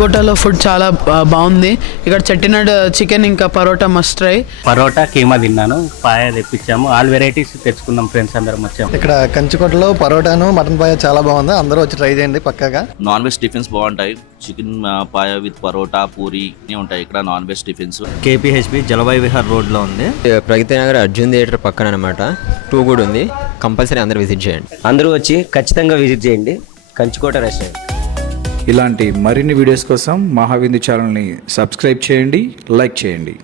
కంచుకోటలో food చాలా బాగుంది. ఇక్కడ చెట్టినాడు చికెన్ ఇంకా పరోటా మస్ట్ ట్రై. పరోటా కీమా తిన్నాను, పాయ తెప్పించాము, ఆల్ వెరైటీస్ తెచ్చుకున్నాం, ఫ్రెండ్స్ అందరం వచ్చాము. ఇక్కడ కంచుకోటలో పరోటాను మటన్ పాయ చాలా బాగుంది, అందరూ వచ్చి ట్రై చేయండి పక్కాగా. నాన్ వెజ్ టిఫిన్స్ బాగుంటాయి, చికెన్ పాయ విత్ పరోటా పూరి ఉంటాయి ఇక్కడ non veg tiffins. KPHB Jalavayu Vihar road లో ఉంది. ప్రగతి నగర్ అర్జున్ థియేటర్ పక్కన అనమాట. 2 కూడా ఉంది, కంపల్సరీ అందరూ విజిట్ చేయండి. అందరూ వచ్చి ఖచ్చితంగా విజిట్ చేయండి కంచుకోట రెస్టారెంట్. ఇలాంటి మరిన్ని వీడియోస్ కోసం మహావిందు ఛానల్ని సబ్స్క్రైబ్ చేయండి, లైక్ చేయండి.